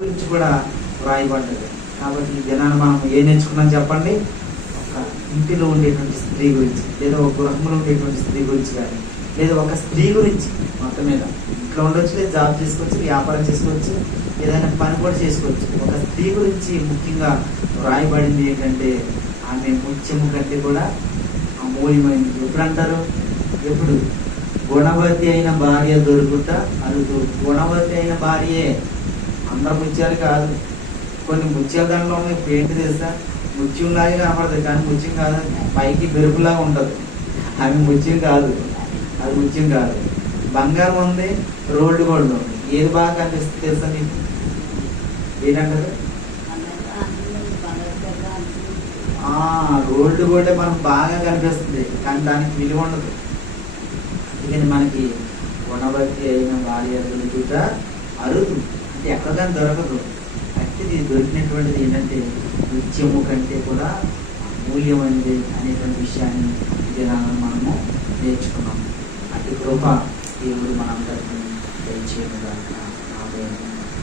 గురించి కూడా వ్రాయబడ్డది. కాబట్టి ఈ దినాన్ని మనం ఏం నేర్చుకున్నాం చెప్పండి? ఒక ఇంటిలో ఉండేటువంటి స్త్రీ గురించి, లేదా ఒక గృహంలో ఉండేటువంటి స్త్రీ గురించి కానీ, లేదా ఒక స్త్రీ గురించి మొత్తం మీద ఇంట్లో ఉండొచ్చు, లేదా జాబ్ చేసుకోవచ్చు, వ్యాపారం చేసుకోవచ్చు, ఏదైనా పని కూడా చేసుకోవచ్చు. ఒక స్త్రీ గురించి ముఖ్యంగా వ్రాయబడింది ఏంటంటే ఆమె ముత్యము కంటే కూడా అమూల్యమైనది. ఎప్పుడు అంటారు? ఎప్పుడు? గుణవతి అయిన భార్య దొరుకుట అరుదు. గుణవతి అయిన భార్యే, అందరు ముత్యాలు కాదు. కొన్ని ముత్యాల దాంట్లో ఉన్నాయి. ఇప్పుడు ఏంటి తెలుసా? ముత్యంలాగే కనపడుతుంది కానీ ముత్యం కాదు, పైకి బెరుపులాగా ఉంటుంది. అవి ముత్యం కాదు, అది ముత్యం కాదు. బంగారం ఉంది, రోడ్డు గోల్డ్ ఉంది. ఏది బాగా కనిపిస్తుంది తెలుసా మీకు? ఏంటంటారు? రోడ్డు గోల్డే మనకు బాగా కనిపిస్తుంది కానీ దానికి విలువ ఉండదు. అందుకని మనకి గుణవతి అయిన భార్య దొరుకుట అరుదు, అంటే ఎక్కడికైనా దొరకదు. అయితే ఇది దొరికినటువంటిది ఏంటంటే ముత్యము కంటే కూడా అమూల్యమైనది అనేటువంటి విషయాన్ని దినాలను మనము నేర్చుకున్నాము. అటు కృప దేవుడు మనందరికీ దయచేయను గాక. ఆమేన్.